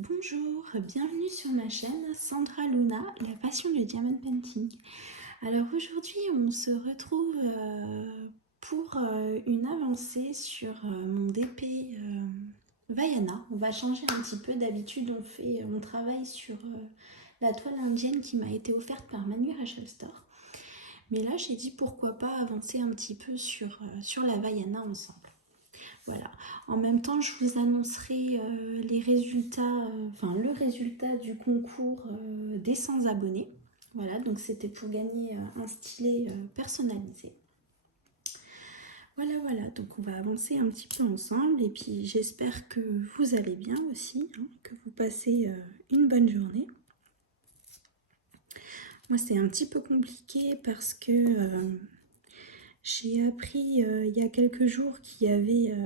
Bonjour, bienvenue sur ma chaîne Sandra Luna, la passion du diamond painting. Alors aujourd'hui on se retrouve pour une avancée sur mon DP Vaiana. On va changer un petit peu, d'habitude on travaille sur la toile indienne qui m'a été offerte par Manu Rachel Store. Mais là j'ai dit pourquoi pas avancer un petit peu sur la Vaiana ensemble. Voilà. En même temps, je vous annoncerai les résultats, le résultat du concours des 100 abonnés. Voilà, donc c'était pour gagner un stylet personnalisé. Voilà, donc on va avancer un petit peu ensemble et puis j'espère que vous allez bien aussi, hein, que vous passez une bonne journée. Moi, c'est un petit peu compliqué parce que j'ai appris il y a quelques jours qu'il y avait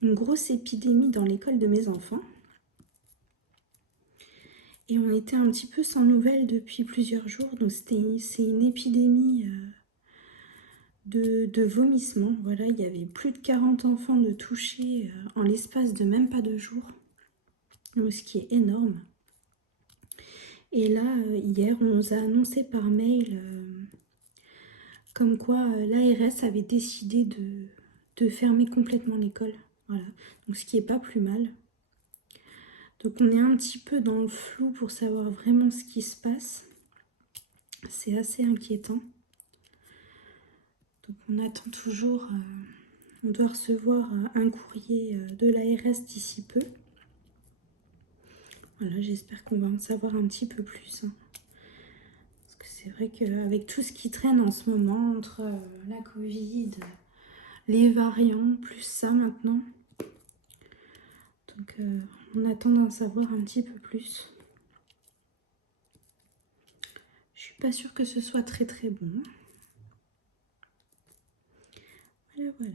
une grosse épidémie dans l'école de mes enfants. Et on était un petit peu sans nouvelles depuis plusieurs jours. Donc c'est une épidémie de vomissements. Voilà, il y avait plus de 40 enfants de touchés en l'espace de même pas 2 jours. Donc, ce qui est énorme. Et là, hier, on nous a annoncé par mail comme quoi l'ARS avait décidé de fermer complètement l'école. Voilà, donc ce qui est pas plus mal. Donc on est un petit peu dans le flou pour savoir vraiment ce qui se passe. C'est assez inquiétant. Donc on attend toujours, on doit recevoir un courrier de l'ARS d'ici peu. Voilà, j'espère qu'on va en savoir un petit peu plus. Hein. Parce que c'est vrai qu'avec tout ce qui traîne en ce moment, entre la Covid, les variants, plus ça maintenant. Donc on attend d'en savoir un petit peu plus. Je suis pas sûre que ce soit très bon. Voilà.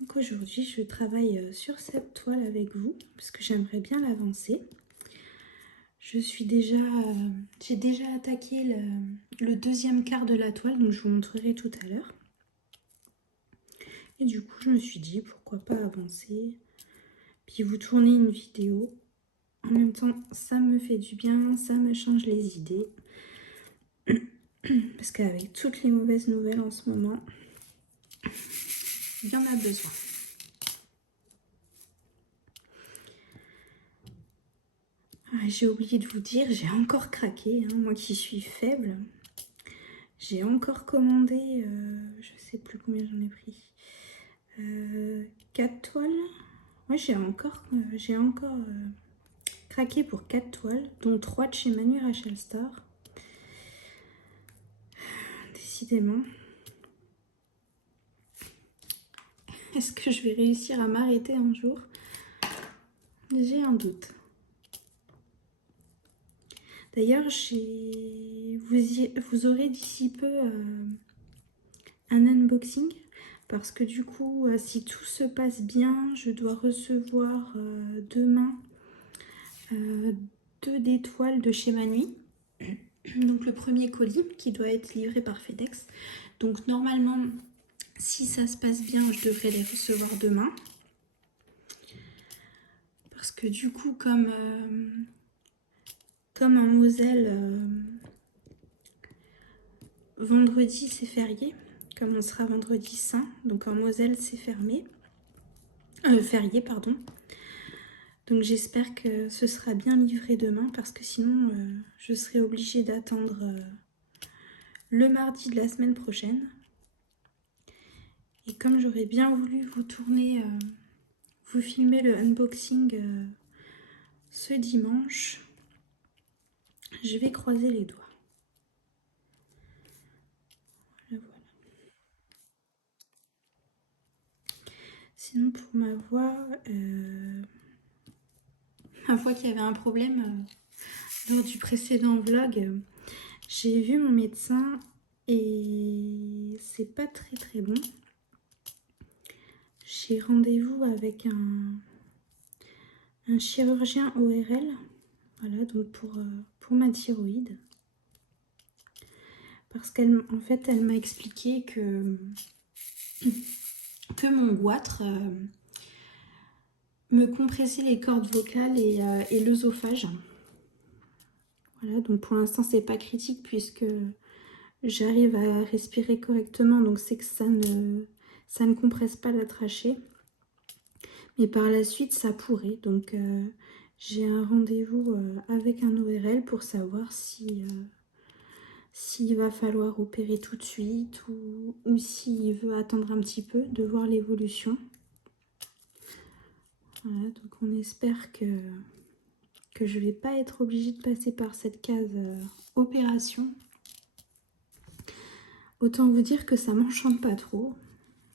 Donc aujourd'hui, je travaille sur cette toile avec vous, parce que j'aimerais bien l'avancer. J'ai déjà attaqué le deuxième quart de la toile, donc je vous montrerai tout à l'heure. Et du coup, je me suis dit, pourquoi pas avancer, puis vous tourner une vidéo. En même temps, ça me fait du bien, ça me change les idées. Parce qu'avec toutes les mauvaises nouvelles en ce moment, il y en a besoin. J'ai oublié de vous dire, j'ai encore craqué, hein, moi qui suis faible. J'ai encore commandé, je sais plus combien j'en ai pris, 4 toiles. Ouais, j'ai encore craqué pour 4 toiles, dont 3 de chez Manu Rachel Store. Décidément. Est-ce que je vais réussir à m'arrêter un jour? J'ai un doute. D'ailleurs, vous aurez d'ici peu un unboxing. Parce que du coup, si tout se passe bien, je dois recevoir demain 2 des toiles de chez Manu. Donc le premier colis qui doit être livré par FedEx. Donc normalement, si ça se passe bien, je devrais les recevoir demain. Parce que du coup, comme en Moselle, vendredi c'est férié. Comme on sera vendredi saint, donc en Moselle c'est fermé. Férié, pardon. Donc j'espère que ce sera bien livré demain parce que sinon je serai obligée d'attendre le mardi de la semaine prochaine. Et comme j'aurais bien voulu vous tourner, vous filmer le unboxing ce dimanche, je vais croiser les doigts. Voilà. Sinon pour ma voix qu'il y avait un problème lors du précédent vlog, j'ai vu mon médecin et c'est pas très bon. J'ai rendez-vous avec un chirurgien ORL, voilà, donc pour ma thyroïde. Parce qu'en fait, elle m'a expliqué que que mon goitre me compressait les cordes vocales et l'œsophage. Voilà, donc pour l'instant c'est pas critique puisque j'arrive à respirer correctement, donc c'est que ça ne compresse pas la trachée. Mais par la suite ça pourrait, donc j'ai un rendez-vous avec un ORL pour savoir si s'il va falloir opérer tout de suite ou s'il veut attendre un petit peu, de voir l'évolution. Voilà, donc on espère que je ne vais pas être obligée de passer par cette case opération. Autant vous dire que ça m'enchante pas trop.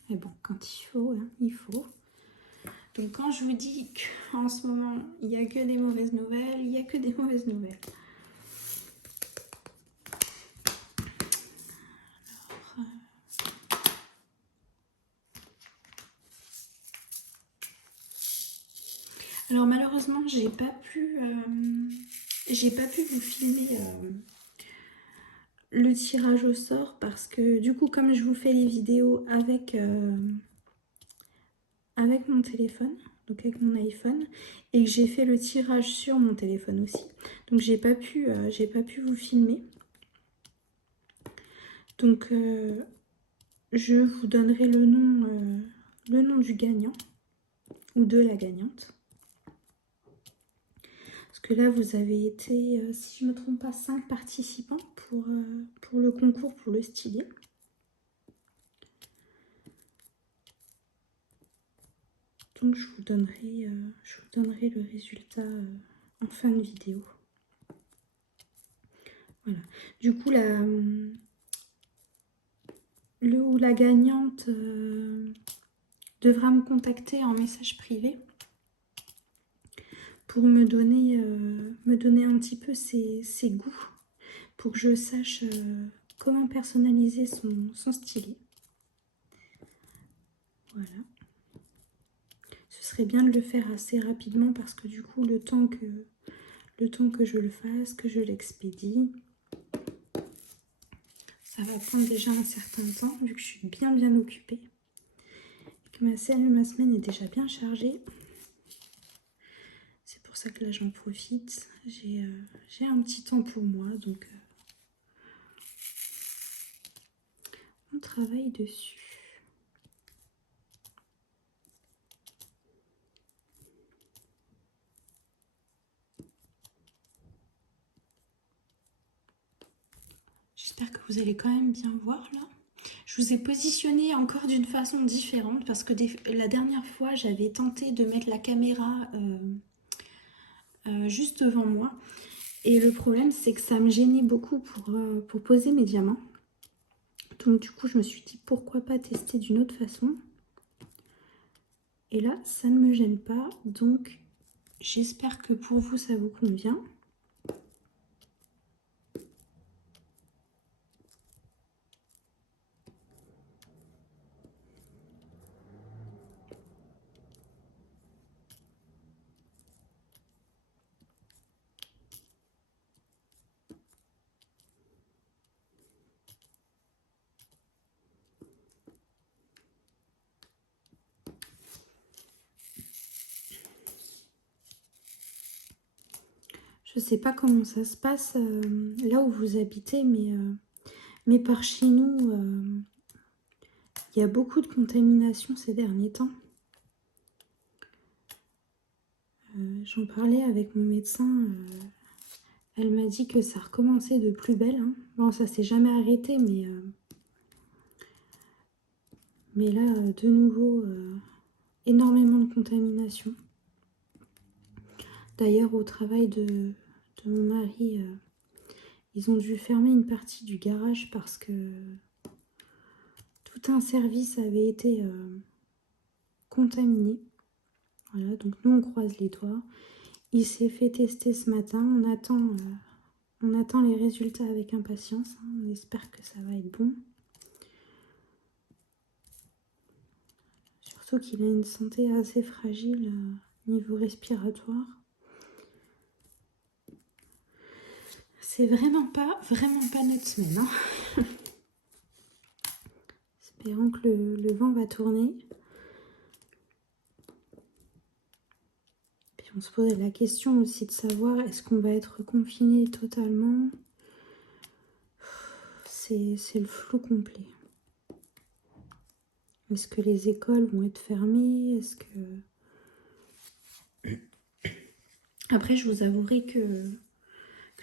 Mais bon, quand il faut, hein, il faut. Donc quand je vous dis qu'en ce moment, il n'y a que des mauvaises nouvelles, il n'y a que des mauvaises nouvelles. Alors malheureusement, j'ai pas pu vous filmer le tirage au sort parce que du coup, comme je vous fais les vidéos avec mon téléphone, donc avec mon iPhone, et que j'ai fait le tirage sur mon téléphone aussi, donc j'ai pas pu vous filmer. Donc je vous donnerai le nom du gagnant ou de la gagnante. Parce que là, vous avez été, si je ne me trompe pas, 5 participants pour le concours, pour le stylet. Donc je vous donnerai le résultat en fin de vidéo. Voilà. Du coup, le ou la gagnante devra me contacter en message privé pour me donner un petit peu ses goûts, pour que je sache comment personnaliser son stylet. Voilà. Ce serait bien de le faire assez rapidement parce que du coup, le temps que je le fasse, que je l'expédie, ça va prendre déjà un certain temps vu que je suis bien occupée. Et que ma semaine est déjà bien chargée. C'est pour ça que là j'en profite. J'ai un petit temps pour moi, donc on travaille dessus. J'espère que vous allez quand même bien voir là. Je vous ai positionné encore d'une façon différente parce que la dernière fois j'avais tenté de mettre la caméra juste devant moi. Et le problème c'est que ça me gênait beaucoup pour poser mes diamants. Donc du coup je me suis dit pourquoi pas tester d'une autre façon. Et là ça ne me gêne pas, donc j'espère que pour vous ça vous convient. Je sais pas comment ça se passe là où vous habitez, mais par chez nous, il y a beaucoup de contamination ces derniers temps. J'en parlais avec mon médecin, elle m'a dit que ça recommençait de plus belle. Hein. Bon, ça s'est jamais arrêté, mais là, de nouveau, énormément de contamination. D'ailleurs, au travail de mon mari, ils ont dû fermer une partie du garage parce que tout un service avait été contaminé. Voilà, donc nous on croise les doigts. Il s'est fait tester ce matin. On attend les résultats avec impatience. Hein. On espère que ça va être bon. Surtout qu'il a une santé assez fragile niveau respiratoire. C'est vraiment pas notre semaine. Hein. espérant que le vent va tourner. Puis on se posait la question aussi de savoir est-ce qu'on va être confiné totalement. C'est le flou complet. Est-ce que les écoles vont être fermées? Est-ce que... Après, je vous avouerai que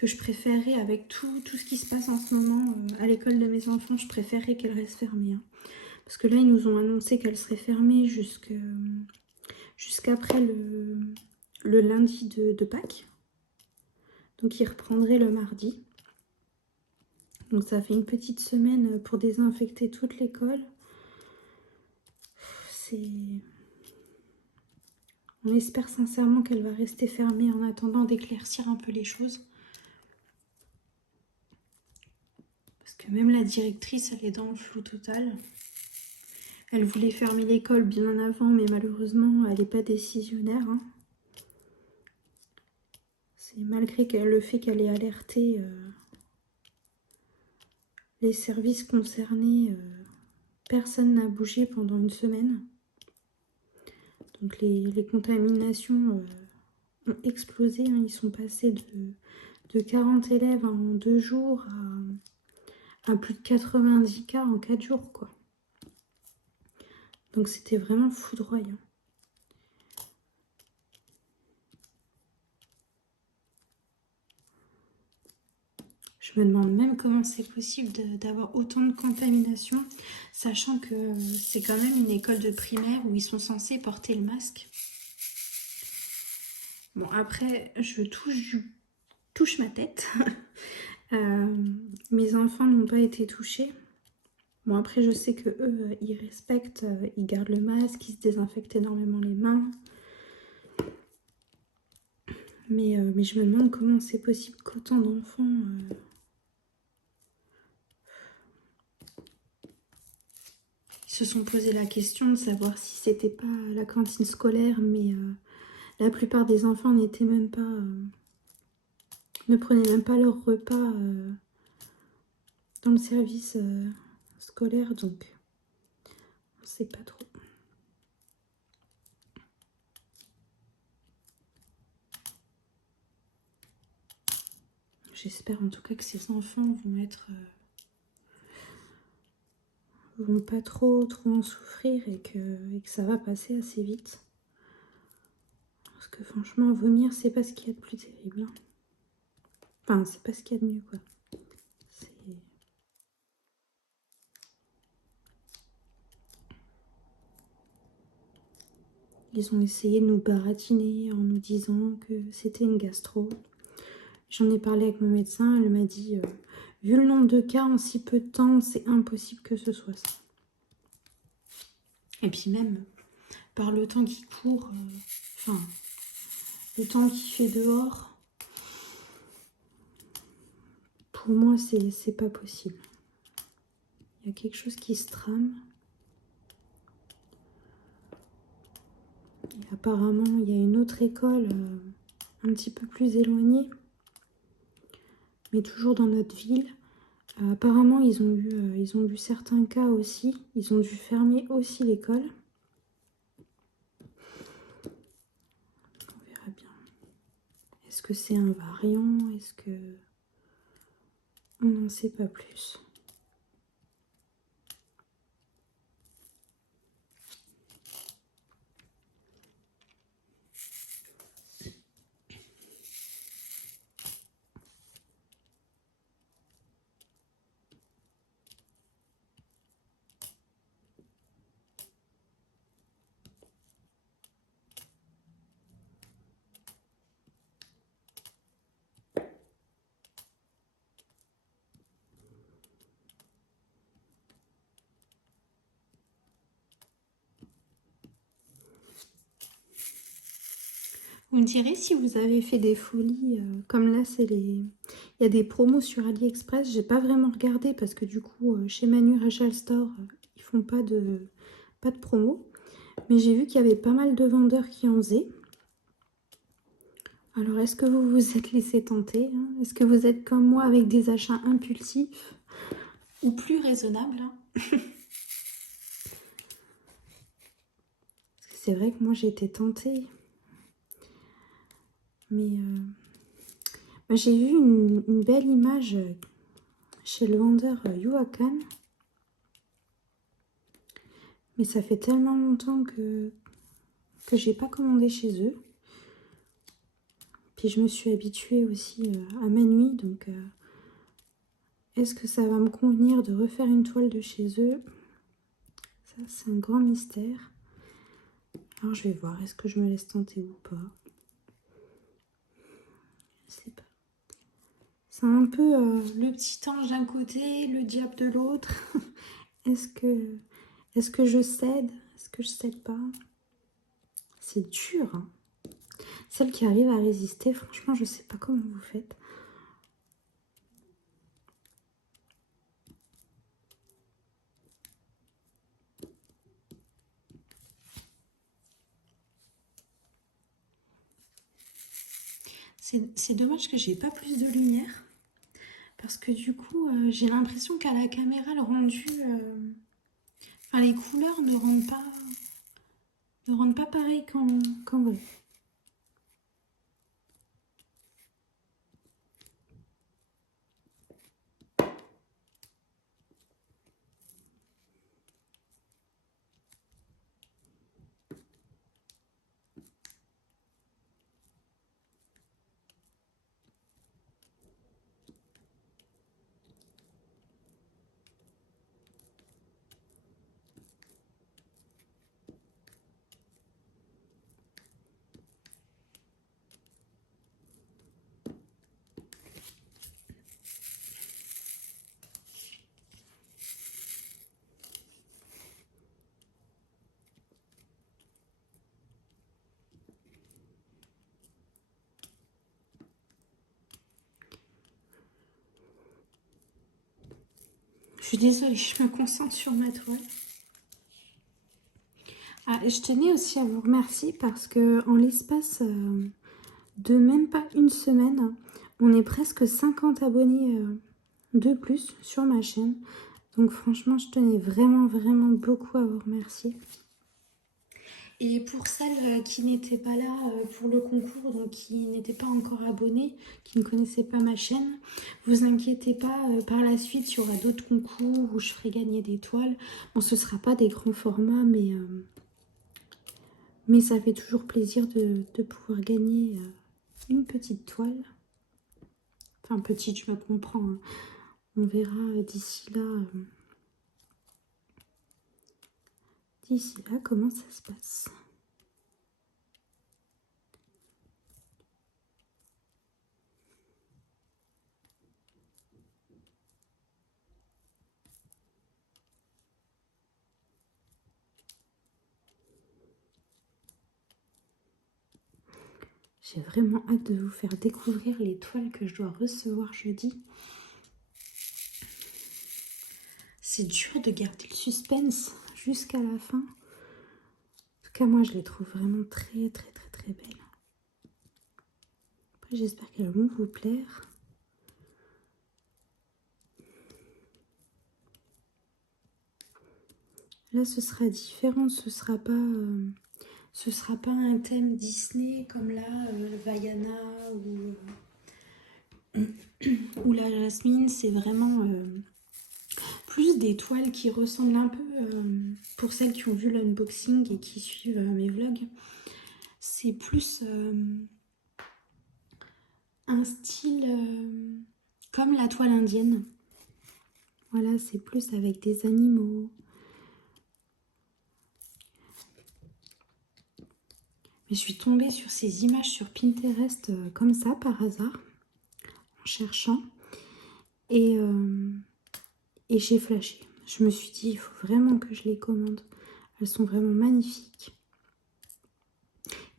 je préférerais, avec tout ce qui se passe en ce moment à l'école de mes enfants, je préférerais qu'elle reste fermée. Hein. Parce que là, ils nous ont annoncé qu'elle serait fermée jusqu'après le lundi de Pâques. Donc, ils reprendraient le mardi. Donc, ça fait une petite semaine pour désinfecter toute l'école. On espère sincèrement qu'elle va rester fermée en attendant d'éclaircir un peu les choses. Parce que même la directrice, elle est dans le flou total. Elle voulait fermer l'école bien avant, mais malheureusement, elle n'est pas décisionnaire. Hein. C'est malgré le fait qu'elle ait alerté les services concernés, personne n'a bougé pendant une semaine. Donc les contaminations ont explosé. Hein. Ils sont passés de 40 élèves en 2 jours à plus de 90 cas en 4 jours, quoi. Donc c'était vraiment foudroyant. Je me demande même comment c'est possible d'avoir autant de contamination, sachant que c'est quand même une école de primaire où ils sont censés porter le masque. Bon, après, je touche ma tête. Mes enfants n'ont pas été touchés. Bon, après, je sais que eux, ils respectent, ils gardent le masque, ils se désinfectent énormément les mains. Mais je me demande comment c'est possible qu'autant d'enfants... se sont posé la question de savoir si c'était pas la cantine scolaire, mais la plupart des enfants n'étaient même pas... ne prenaient même pas leur repas dans le service scolaire, donc on sait pas trop. J'espère en tout cas que ces enfants vont pas trop en souffrir et que ça va passer assez vite. Parce que franchement, vomir, c'est pas ce qu'il y a de plus terrible. Hein. Enfin, c'est pas ce qu'il y a de mieux, quoi. Ils ont essayé de nous baratiner en nous disant que c'était une gastro. J'en ai parlé avec mon médecin, elle m'a dit, vu le nombre de cas en si peu de temps, c'est impossible que ce soit ça. Et puis même, par le temps qui court, le temps qu'il fait dehors, pour moi, c'est pas possible. Il y a quelque chose qui se trame. Et apparemment, il y a une autre école un petit peu plus éloignée, mais toujours dans notre ville. Apparemment, ils ont eu certains cas aussi. Ils ont dû fermer aussi l'école. On verra bien. Est-ce que c'est un variant? Est-ce que... On n'en sait pas plus. Vous me direz si vous avez fait des folies, comme là, il y a des promos sur AliExpress. J'ai pas vraiment regardé parce que du coup, chez Manu Rachel Store, ils font pas de promo. Mais j'ai vu qu'il y avait pas mal de vendeurs qui en faisaient. Alors, est-ce que vous vous êtes laissé tenter, hein? Est-ce que vous êtes comme moi avec des achats impulsifs ou plus raisonnables, hein? c'est vrai que moi j'ai été tentée. Mais j'ai vu une belle image chez le vendeur Yuakan. Mais ça fait tellement longtemps que j'ai pas commandé chez eux. Puis je me suis habituée aussi à ma nuit. Donc est-ce que ça va me convenir de refaire une toile de chez eux? Ça c'est un grand mystère. Alors je vais voir, est-ce que je me laisse tenter ou pas? Je sais pas. C'est un peu le petit ange d'un côté, le diable de l'autre. Est-ce que je cède? Est-ce que je cède pas? C'est dur, hein. Celle qui arrive à résister, franchement, je sais pas comment vous faites. C'est dommage que j'ai pas plus de lumière. Parce que du coup, j'ai l'impression qu'à la caméra, le rendu... enfin, les couleurs ne rendent pas pareil qu'en vrai. Je suis désolée, je me concentre sur ma toile. Ah, je tenais aussi à vous remercier parce que en l'espace de même pas une semaine, on est presque 50 abonnés de plus sur ma chaîne. Donc franchement, je tenais vraiment, vraiment beaucoup à vous remercier. Et pour celles qui n'étaient pas là pour le concours, donc qui n'étaient pas encore abonnées, qui ne connaissaient pas ma chaîne, vous inquiétez pas, par la suite, il y aura d'autres concours où je ferai gagner des toiles. Bon, ce ne sera pas des grands formats, mais ça fait toujours plaisir de pouvoir gagner une petite toile. Enfin, petite, je me comprends, hein. On verra d'ici là comment ça se passe. J'ai vraiment hâte de vous faire découvrir les toiles que je dois recevoir jeudi. C'est dur de garder le suspense jusqu'à la fin. En tout cas, moi, je les trouve vraiment très, très, très, très belles. Après, j'espère qu'elles vont vous plaire. Là, ce sera différent. Ce sera pas un thème Disney comme là, Vaiana ou la Jasmine. C'est vraiment plus des toiles qui ressemblent un peu, pour celles qui ont vu l'unboxing et qui suivent mes vlogs, c'est plus un style comme la toile indienne. Voilà, c'est plus avec des animaux. Mais je suis tombée sur ces images sur Pinterest comme ça, par hasard, en cherchant. Et j'ai flashé. Je me suis dit, il faut vraiment que je les commande. Elles sont vraiment magnifiques.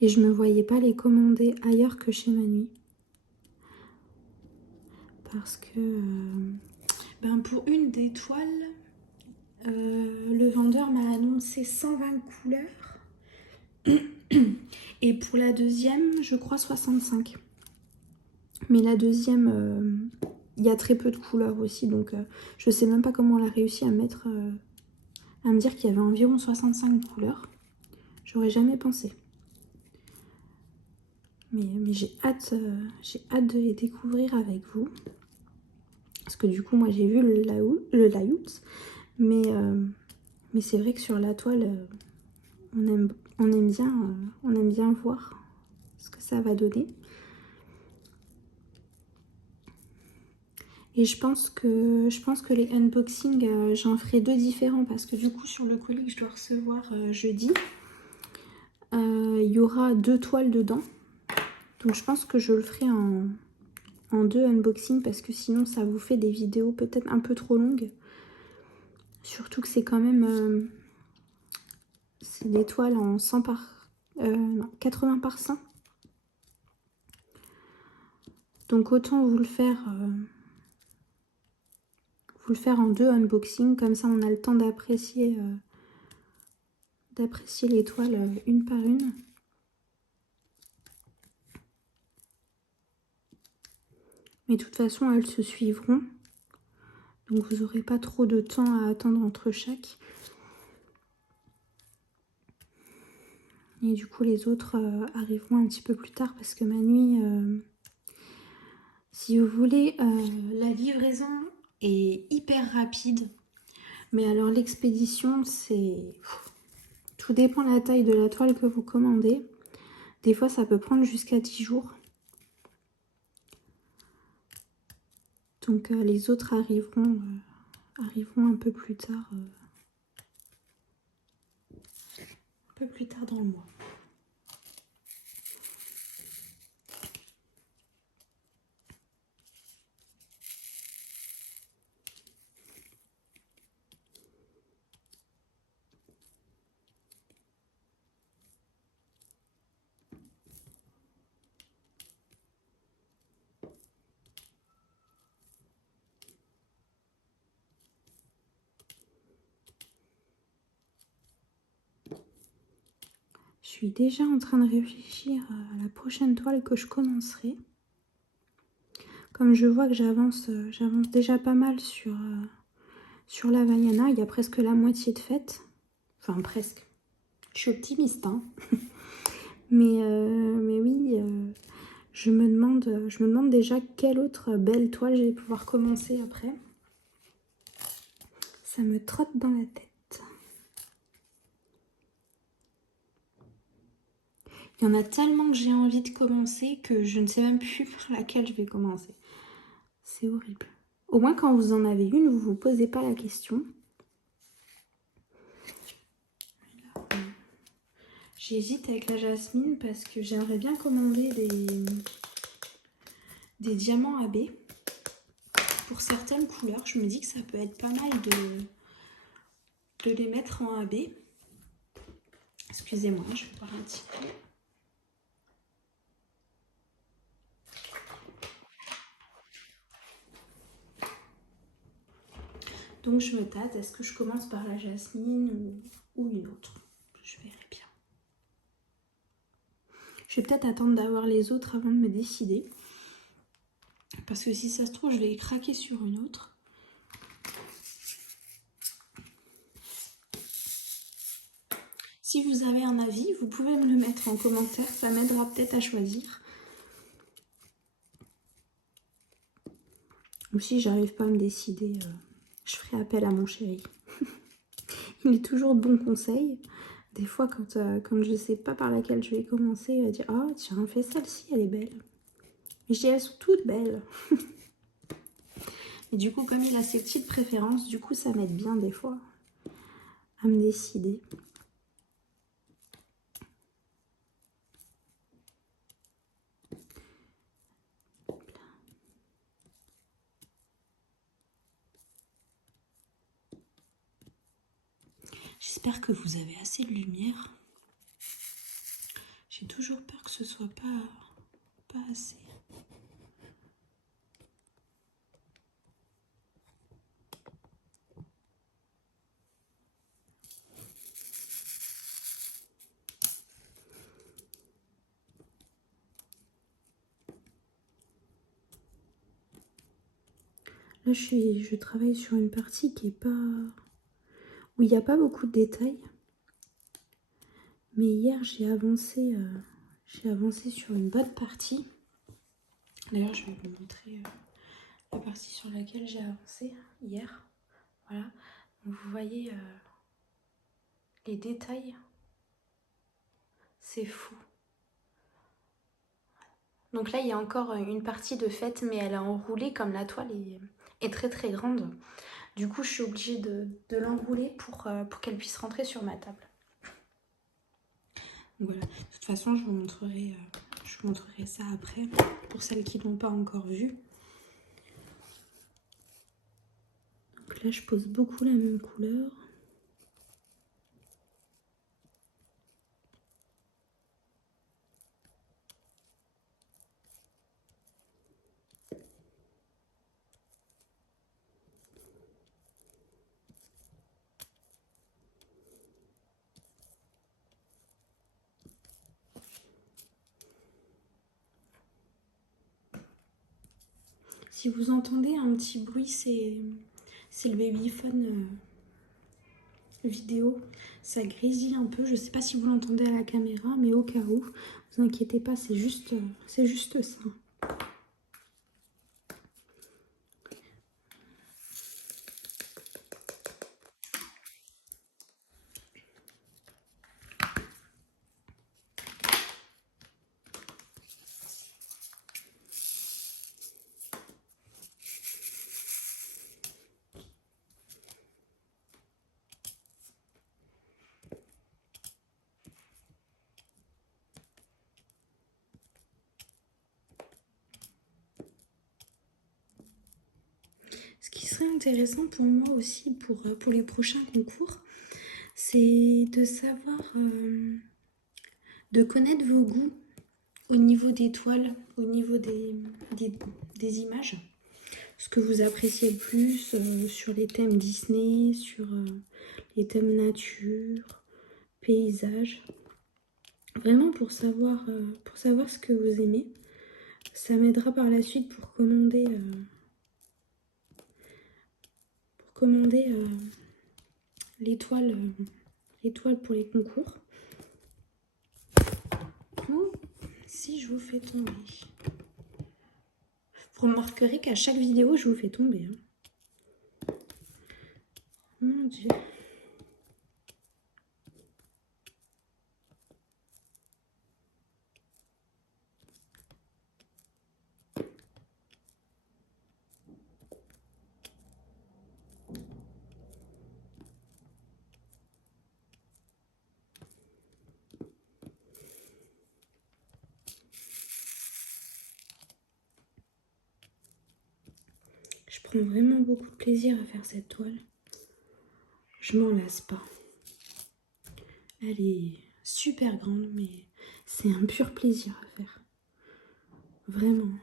Et je ne me voyais pas les commander ailleurs que chez Manui. Parce que pour une des toiles, le vendeur m'a annoncé 120 couleurs. Et pour la deuxième, je crois 65. Mais la deuxième, il y a très peu de couleurs aussi. Donc je ne sais même pas comment elle a réussi à me dire qu'il y avait environ 65 couleurs. J'aurais jamais pensé. Mais j'ai hâte de les découvrir avec vous. Parce que du coup, moi j'ai vu le layout. Mais c'est vrai que sur la toile, on aime bien voir ce que ça va donner. Et je pense que les unboxings, j'en ferai 2 différents parce que du coup sur le colis que je dois recevoir jeudi, il y aura 2 toiles dedans. Donc je pense que je le ferai en 2 unboxings parce que sinon ça vous fait des vidéos peut-être un peu trop longues. Surtout que c'est quand même c'est des toiles en 100 par... non, 80 par 100. Donc autant vous le faire en 2 unboxings, comme ça on a le temps d'apprécier les toiles une par une. Mais de toute façon elles se suivront, donc vous n'aurez pas trop de temps à attendre entre chaque. Et du coup les autres arriveront un petit peu plus tard parce que ma nuit, si vous voulez, la livraison est hyper rapide. Mais alors l'expédition, c'est... Tout dépend de la taille de la toile que vous commandez. Des fois, ça peut prendre jusqu'à 10 jours. Donc les autres arriveront un peu plus tard. Un peu plus tard dans le mois. Je suis déjà en train de réfléchir à la prochaine toile que je commencerai. Comme je vois que j'avance déjà pas mal sur la Vaiana, il y a presque la moitié de faite. Enfin presque. Je suis optimiste, hein. mais oui, je me demande déjà quelle autre belle toile je vais pouvoir commencer après. Ça me trotte dans la tête. Il y en a tellement que j'ai envie de commencer que je ne sais même plus par laquelle je vais commencer. C'est horrible. Au moins quand vous en avez une, vous ne vous posez pas la question. J'hésite avec la jasmine parce que j'aimerais bien commander des diamants AB. Pour certaines couleurs, je me dis que ça peut être pas mal de les mettre en AB. Excusez-moi, je vais boire un petit peu. Donc je me tâte, est-ce que je commence par la jasmine ou une autre? Je verrai bien. Je vais peut-être attendre d'avoir les autres avant de me décider. Parce que si ça se trouve, je vais craquer sur une autre. Si vous avez un avis, vous pouvez me le mettre en commentaire, ça m'aidera peut-être à choisir. Ou si j'arrive pas à me décider, je ferai appel à mon chéri. Il est toujours de bons conseils. Des fois, quand je ne sais pas par laquelle je vais commencer, il va dire « Ah, tiens, fais celle-ci, elle est belle. » Mais je dis « Elles sont toutes belles. » Et du coup, comme il a ses petites préférences, du coup, ça m'aide bien des fois à me décider. J'espère que vous avez assez de lumière. J'ai toujours peur que ce soit pas assez. Là, je travaille sur une partie qui est pas... où il n'y a pas beaucoup de détails. Mais hier, j'ai avancé sur une bonne partie. D'ailleurs, je vais vous montrer la partie sur laquelle j'ai avancé hier. Voilà. Donc, vous voyez les détails. C'est fou. Donc là, il y a encore une partie de faite, mais elle a enroulé comme la toile est très très grande. Du coup, je suis obligée de l'enrouler pour qu'elle puisse rentrer sur ma table. Voilà. De toute façon, je vous montrerai ça après pour celles qui n'ont pas encore vu. Donc là, je pose beaucoup la même couleur. Si vous entendez un petit bruit, c'est le babyphone vidéo. Ça grésille un peu. Je ne sais pas si vous l'entendez à la caméra, mais au cas où, vous inquiétez pas, c'est juste ça. Ce qui serait intéressant pour moi aussi, pour les prochains concours, c'est de savoir, de connaître vos goûts au niveau des toiles, au niveau des images. Ce que vous appréciez le plus sur les thèmes Disney, sur les thèmes nature, paysage. Vraiment pour savoir ce que vous aimez. Ça m'aidera par la suite pour commander les toiles pour les concours. Oh, si je vous fais tomber. Vous remarquerez qu'à chaque vidéo, je vous fais tomber. Hein. Mon Dieu. Je prends vraiment beaucoup de plaisir à faire cette toile. Je m'en lasse pas. Elle est super grande, mais c'est un pur plaisir à faire. Vraiment.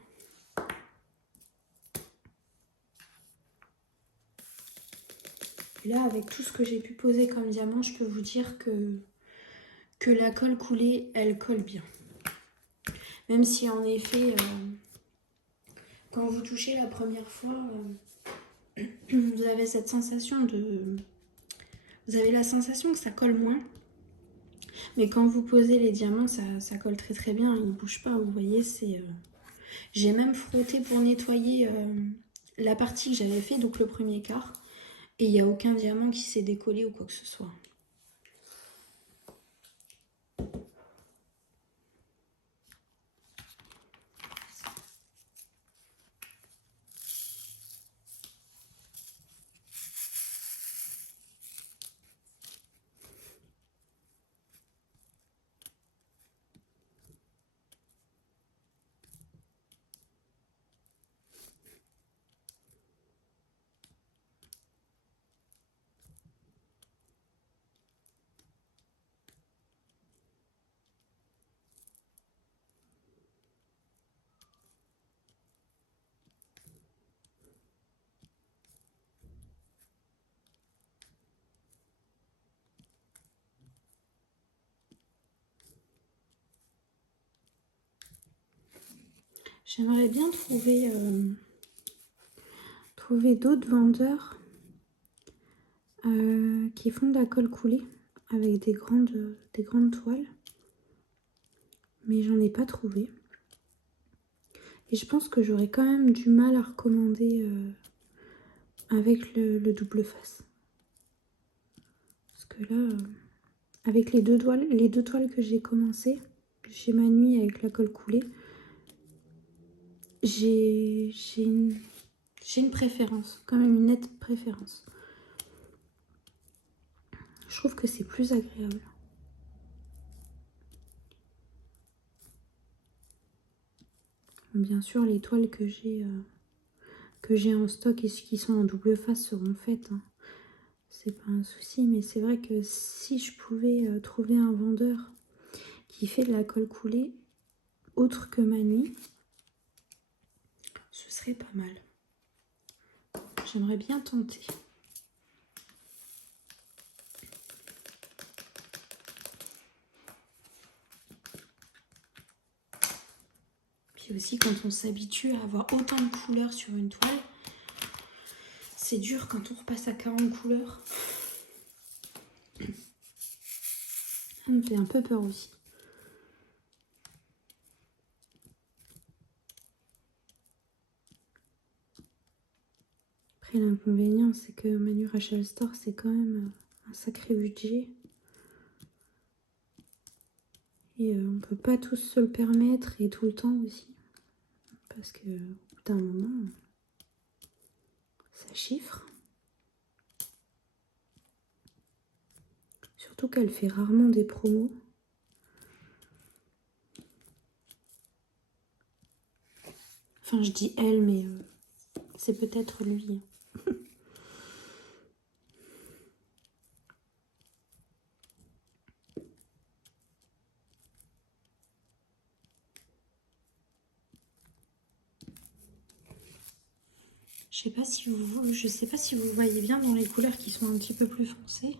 Et là, avec tout ce que j'ai pu poser comme diamant, je peux vous dire que la colle coulée, elle colle bien. Même si en effet, quand vous touchez la première fois, vous avez cette sensation de... Vous avez la sensation que ça colle moins. Mais quand vous posez les diamants, ça colle très très bien. Ils ne bougent pas, vous voyez, c'est... J'ai même frotté pour nettoyer la partie que j'avais fait, donc le premier quart. Et il n'y a aucun diamant qui s'est décollé ou quoi que ce soit. J'aimerais bien trouver d'autres vendeurs qui font de la colle coulée avec des grandes toiles. Mais j'en ai pas trouvé. Et je pense que j'aurais quand même du mal à recommander avec le double face. Parce que là, avec les deux toiles que j'ai commencé, chez Ma Nuit avec la colle coulée, j'ai une préférence, quand même une nette préférence. Je trouve que c'est plus agréable. Bien sûr, les toiles que j'ai en stock et qui sont en double face seront faites. Hein. C'est pas un souci, mais c'est vrai que si je pouvais trouver un vendeur qui fait de la colle coulée autre que Ma Nuit, ce serait pas mal. J'aimerais bien tenter. Puis aussi, quand on s'habitue à avoir autant de couleurs sur une toile, c'est dur quand on repasse à 40 couleurs. Ça me fait un peu peur aussi. Après, l'inconvénient, c'est que Manu Rachel Store, c'est quand même un sacré budget. Et on peut pas tous se le permettre et tout le temps aussi. Parce que au bout d'un moment, ça chiffre. Surtout qu'elle fait rarement des promos. Enfin, je dis elle, mais c'est peut-être lui. Je sais pas si vous voyez bien dans les couleurs qui sont un petit peu plus foncées.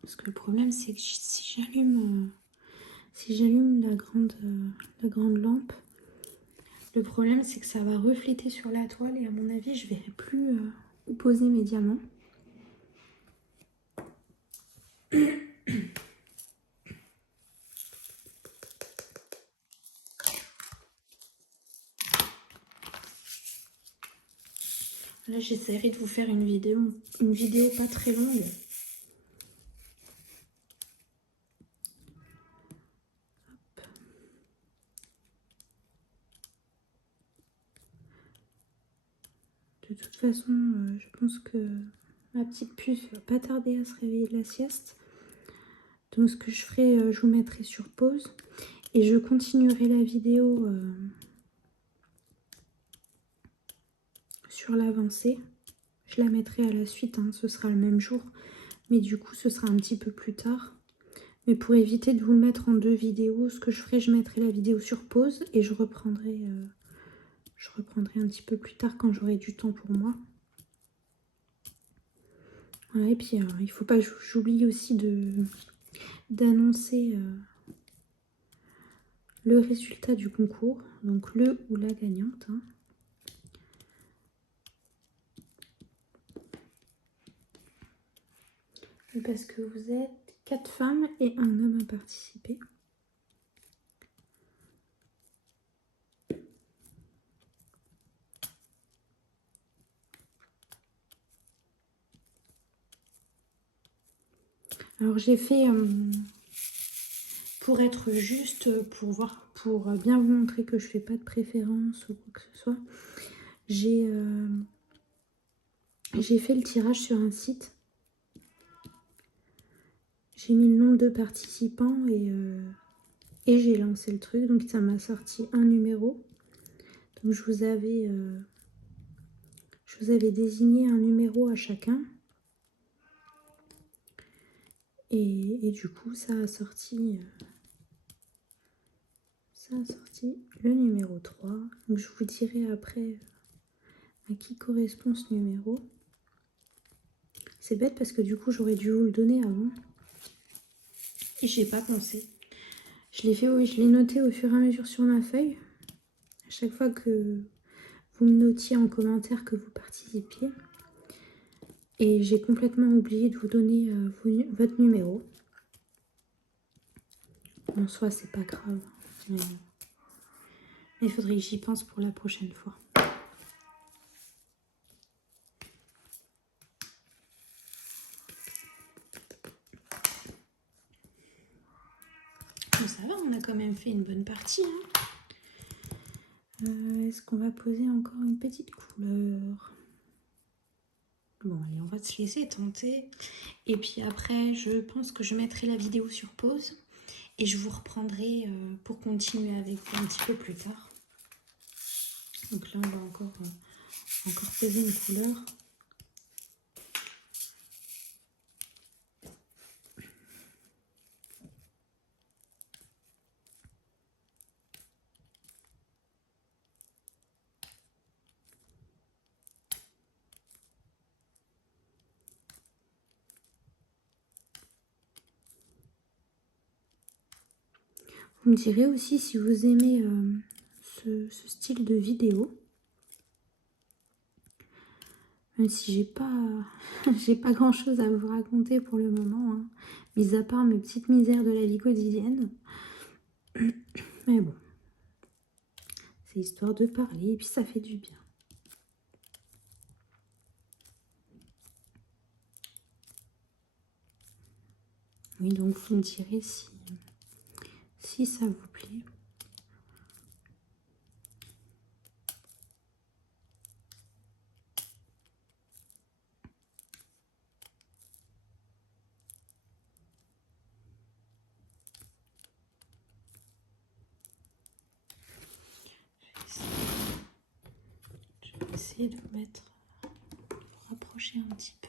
Parce que le problème, c'est que si j'allume la grande lampe, le problème, c'est que ça va refléter sur la toile et à mon avis, je verrai plus où poser mes diamants. Là, j'essaierai de vous faire une vidéo pas très longue. De toute façon, je pense que ma petite puce va pas tarder à se réveiller de la sieste. Donc ce que je ferai, je vous mettrai sur pause. Et je continuerai la vidéo sur l'avancée. Je la mettrai à la suite, hein, ce sera le même jour. Mais du coup, ce sera un petit peu plus tard. Mais pour éviter de vous le mettre en deux vidéos, ce que je ferai, je mettrai la vidéo sur pause et je reprendrai un petit peu plus tard quand j'aurai du temps pour moi. Voilà, et puis il ne faut pas que j'oublie aussi d'annoncer le résultat du concours, donc le ou la gagnante. Hein. Parce que vous êtes 4 femmes et un homme à participer. Alors j'ai fait, pour être juste, pour bien vous montrer que je ne fais pas de préférence ou quoi que ce soit, j'ai fait le tirage sur un site. J'ai mis le nombre de participants et j'ai lancé le truc. Donc ça m'a sorti un numéro. Donc je vous avais désigné un numéro à chacun. Et du coup, ça a sorti le numéro 3. Donc je vous dirai après à qui correspond ce numéro. C'est bête parce que du coup, j'aurais dû vous le donner avant. Et j'ai pas pensé. je l'ai noté au fur et à mesure sur ma feuille. À chaque fois que vous me notiez en commentaire que vous participiez. Et j'ai complètement oublié de vous donner votre numéro. En soi, c'est pas grave. Mais il faudrait que j'y pense pour la prochaine fois. Bon, ça va, on a quand même fait une bonne partie. Est-ce qu'on va poser encore une petite couleur? Bon, allez, on va se laisser tenter. Et puis après, je pense que je mettrai la vidéo sur pause. Et je vous reprendrai pour continuer avec vous un petit peu plus tard. Donc là, on va encore poser une couleur. Vous me direz aussi si vous aimez ce style de vidéo. Même si j'ai pas grand chose à vous raconter pour le moment, hein, mis à part mes petites misères de la vie quotidienne. Mais bon, c'est histoire de parler et puis ça fait du bien. Oui, donc vous me direz si ça vous plaît. Je vais essayer de vous mettre, pour rapprocher un petit peu.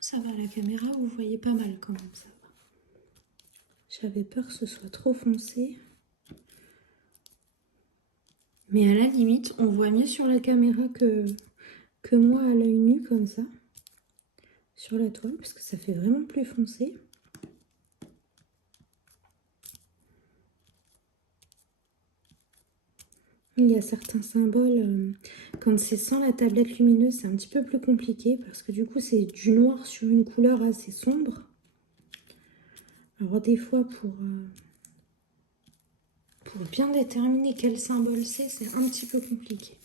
Ça va, la caméra, vous voyez pas mal quand même, ça va. J'avais peur que ce soit trop foncé. Mais à la limite, on voit mieux sur la caméra que moi à l'œil nu, comme ça. Sur la toile, parce que ça fait vraiment plus foncé. Il y a certains symboles, quand c'est sans la tablette lumineuse, c'est un petit peu plus compliqué parce que du coup, c'est du noir sur une couleur assez sombre. Alors des fois, pour bien déterminer quel symbole c'est un petit peu compliqué.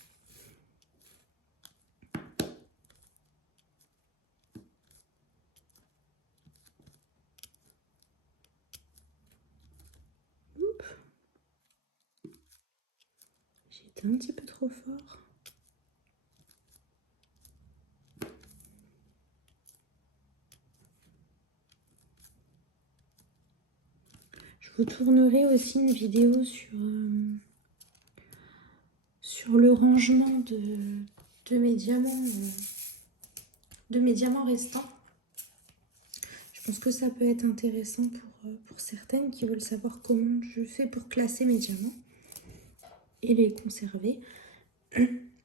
Oups. J'ai été un petit peu trop fort. Je vous tournerai aussi une vidéo sur le rangement de mes diamants restants. Je pense que ça peut être intéressant pour certaines qui veulent savoir comment je fais pour classer mes diamants et les conserver.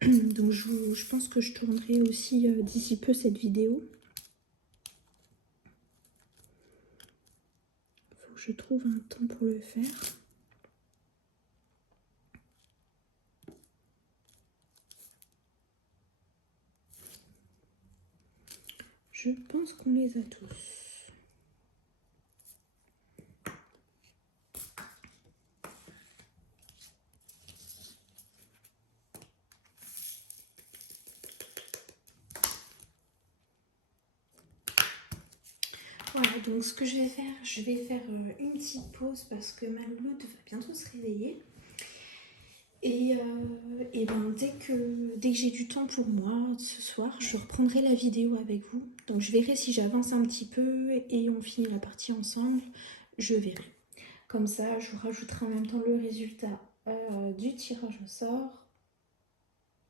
Donc je pense que je tournerai aussi d'ici peu cette vidéo. Faut que je trouve un temps pour le faire. Je pense qu'on les a tous. Voilà, donc ce que je vais faire une petite pause parce que ma louloute va bientôt se réveiller. Et ben, dès que j'ai du temps pour moi ce soir, je reprendrai la vidéo avec vous. Donc je verrai si j'avance un petit peu et on finit la partie ensemble. Je verrai. Comme ça, je vous rajouterai en même temps le résultat du tirage au sort.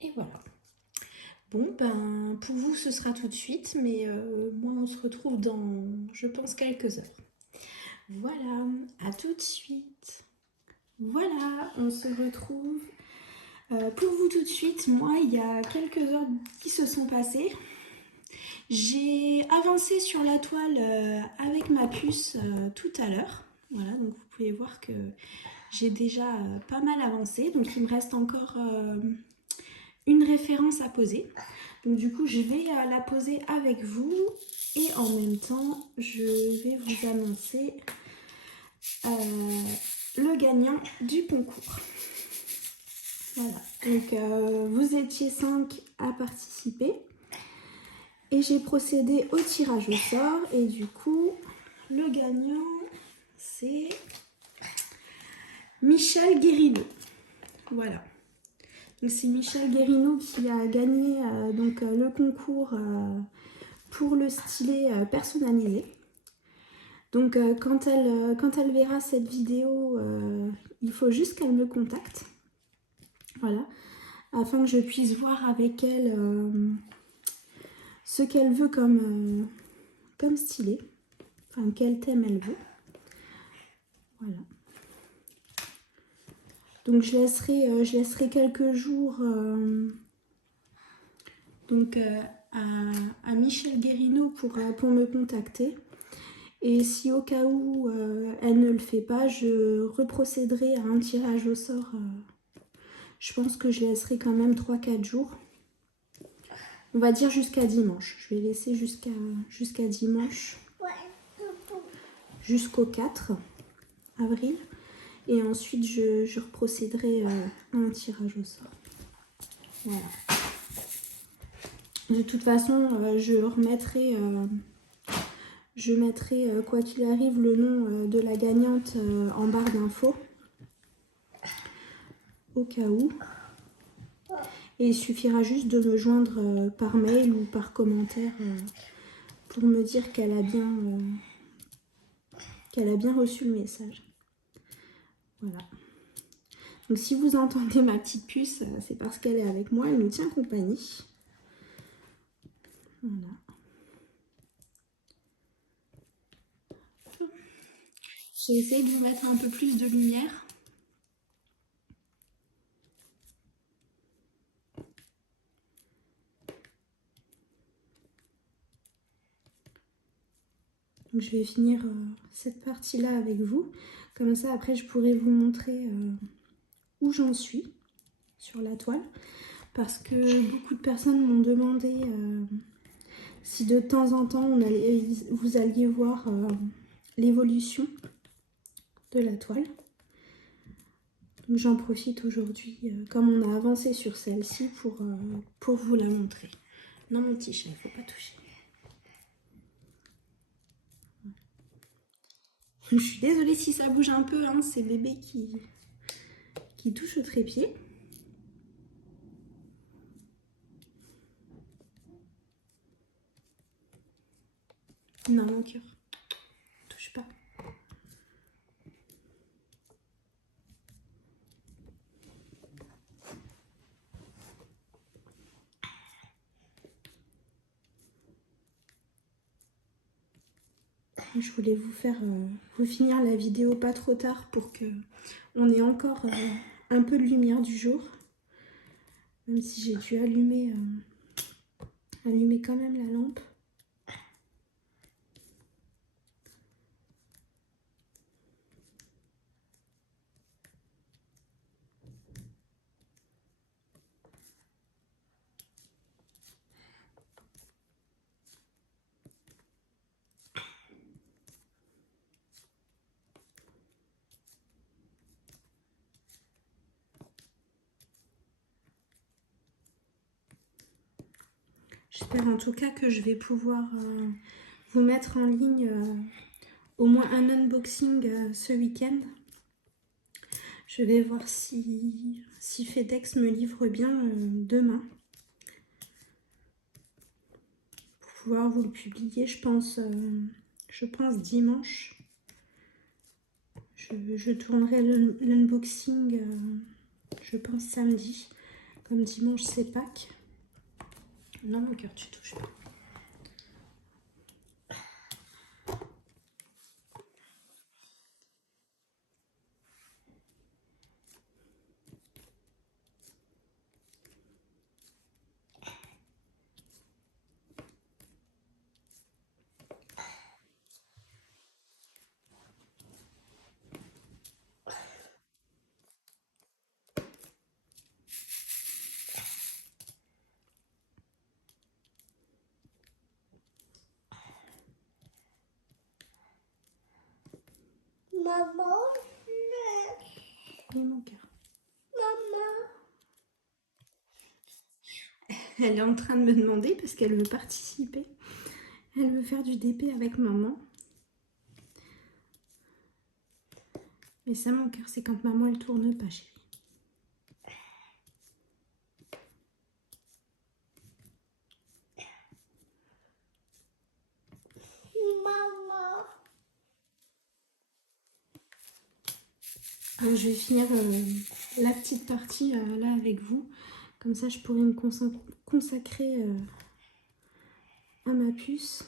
Et voilà. Bon, ben, pour vous, ce sera tout de suite, mais moi, on se retrouve dans, je pense, quelques heures. Voilà, à tout de suite. Voilà, on se retrouve. Pour vous tout de suite, moi, il y a quelques heures qui se sont passées. J'ai avancé sur la toile avec ma puce tout à l'heure. Voilà, donc vous pouvez voir que j'ai déjà pas mal avancé. Donc il me reste encore une référence à poser. Donc du coup, je vais la poser avec vous et en même temps, je vais vous annoncer le gagnant du concours. Voilà, donc vous étiez 5 à participer et j'ai procédé au tirage au sort et du coup, le gagnant, c'est Michel Guérino. Voilà. Donc c'est Michel Guérino qui a gagné le concours pour le stylet personnalisé. Donc quand elle verra cette vidéo, il faut juste qu'elle me contacte. Voilà. Afin que je puisse voir avec elle ce qu'elle veut comme stylet. Enfin, quel thème elle veut. Voilà. Donc je laisserai quelques jours à Michel Guérino pour me contacter. Et si au cas où elle ne le fait pas, je reprocéderai à un tirage au sort. Je pense que je laisserai quand même 3-4 jours. On va dire jusqu'à dimanche. Je vais laisser jusqu'à dimanche. Jusqu'au 4 avril. Et ensuite, je reprocéderai à un tirage au sort. Voilà. De toute façon, je mettrai, quoi qu'il arrive, le nom de la gagnante en barre d'infos. Au cas où. Et il suffira juste de me joindre par mail ou par commentaire pour me dire qu'elle a bien reçu le message. Voilà. Donc si vous entendez ma petite puce, c'est parce qu'elle est avec moi, elle nous tient compagnie. Voilà. J'ai essayé de vous mettre un peu plus de lumière. Donc je vais finir cette partie-là avec vous. Comme ça, après, je pourrai vous montrer où j'en suis sur la toile. Parce que beaucoup de personnes m'ont demandé si de temps en temps vous alliez voir l'évolution de la toile. Donc j'en profite aujourd'hui, comme on a avancé sur celle-ci, pour vous la montrer. Non mon petit chat, il ne faut pas toucher. Je suis désolée si ça bouge un peu, hein, c'est bébé qui touche au trépied. Non mon cœur, touche pas. Je voulais vous finir la vidéo pas trop tard pour que on ait encore un peu de lumière du jour. Même si j'ai dû allumer quand même la lampe. J'espère en tout cas que je vais pouvoir vous mettre en ligne au moins un unboxing ce week-end. Je vais voir si FedEx me livre bien demain. Pour pouvoir vous le publier, je pense dimanche. Je tournerai l'unboxing, je pense samedi. Comme dimanche, c'est Pâques. Non, mon cœur, tu touches pas. Maman, Oui, mon cœur. maman. Elle est en train de me demander parce qu'elle veut participer. Elle veut faire du DP avec maman. Mais ça, mon cœur, c'est quand maman, elle tourne pas, chérie. Maman. Je vais finir la petite partie là avec vous. Comme ça, je pourrai me consacrer à ma puce.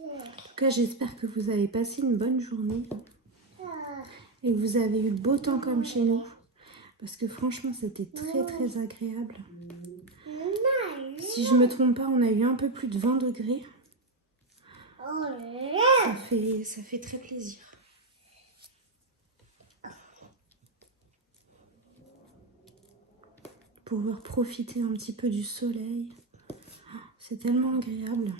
En tout cas, j'espère que vous avez passé une bonne journée et que vous avez eu le beau temps comme chez nous. Parce que franchement, c'était très très agréable. Si je me trompe pas, on a eu un peu plus de 20 degrés. Ça fait très plaisir. Pouvoir profiter un petit peu du soleil. C'est tellement agréable.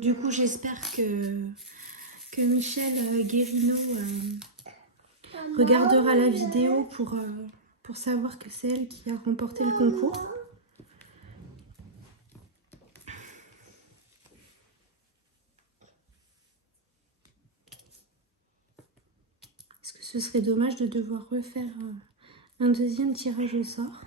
Du coup, j'espère que Michel Guérino regardera la vidéo pour savoir que c'est elle qui a remporté le concours. Parce que ce serait dommage de devoir refaire un deuxième tirage au sort.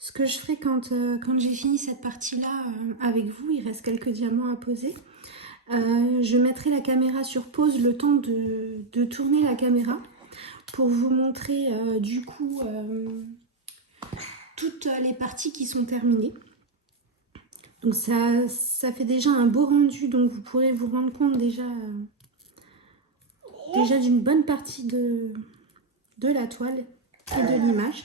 Ce que je ferai quand j'ai fini cette partie-là avec vous, il reste quelques diamants à poser. Je mettrai la caméra sur pause le temps de tourner la caméra pour vous montrer du coup toutes les parties qui sont terminées. Donc ça fait déjà un beau rendu, donc vous pourrez vous rendre compte déjà d'une bonne partie de la toile et de l'image.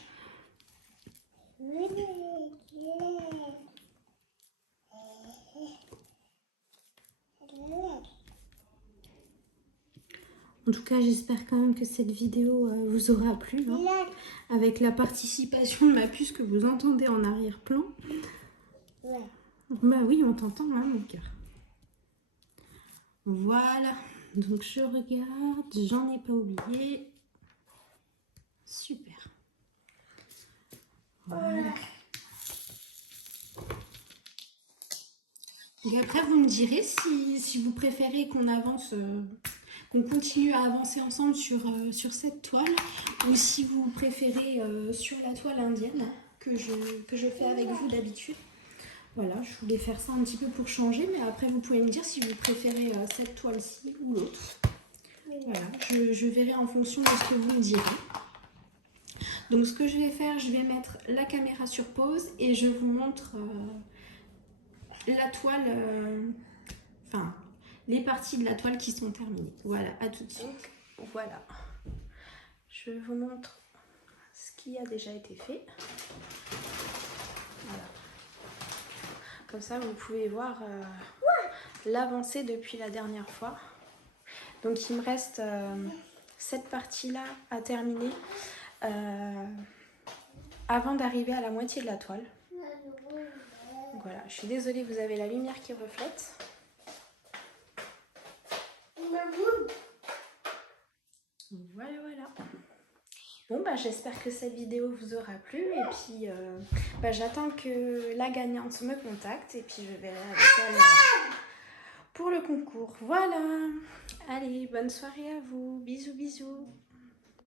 En tout cas, j'espère quand même que cette vidéo vous aura plu, hein, avec la participation de ma puce que vous entendez en arrière-plan. Bah oui, on t'entend, hein, mon cœur. Voilà, donc je regarde, j'en ai pas oublié. Super. Voilà. Et après, vous me direz si vous préférez qu'on avance, qu'on continue à avancer ensemble sur cette toile, ou si vous préférez sur la toile indienne que je fais avec vous d'habitude. Voilà, je voulais faire ça un petit peu pour changer, mais après vous pouvez me dire si vous préférez cette toile-ci ou l'autre. Voilà, je verrai en fonction de ce que vous me direz. Donc ce que je vais faire, je vais mettre la caméra sur pause et je vous montre la toile, enfin les parties de la toile qui sont terminées. Voilà, à tout de suite. Voilà, je vous montre ce qui a déjà été fait. Voilà. Comme ça, vous pouvez voir l'avancée depuis la dernière fois. Donc il me reste cette partie-là à terminer avant d'arriver à la moitié de la toile. Donc voilà, je suis désolée, vous avez la lumière qui reflète. Voilà, voilà. Bon, bah, j'espère que cette vidéo vous aura plu. Et puis, j'attends que la gagnante me contacte. Et puis, je verrai avec elle pour le concours. Voilà. Allez, bonne soirée à vous. Bisous, bisous.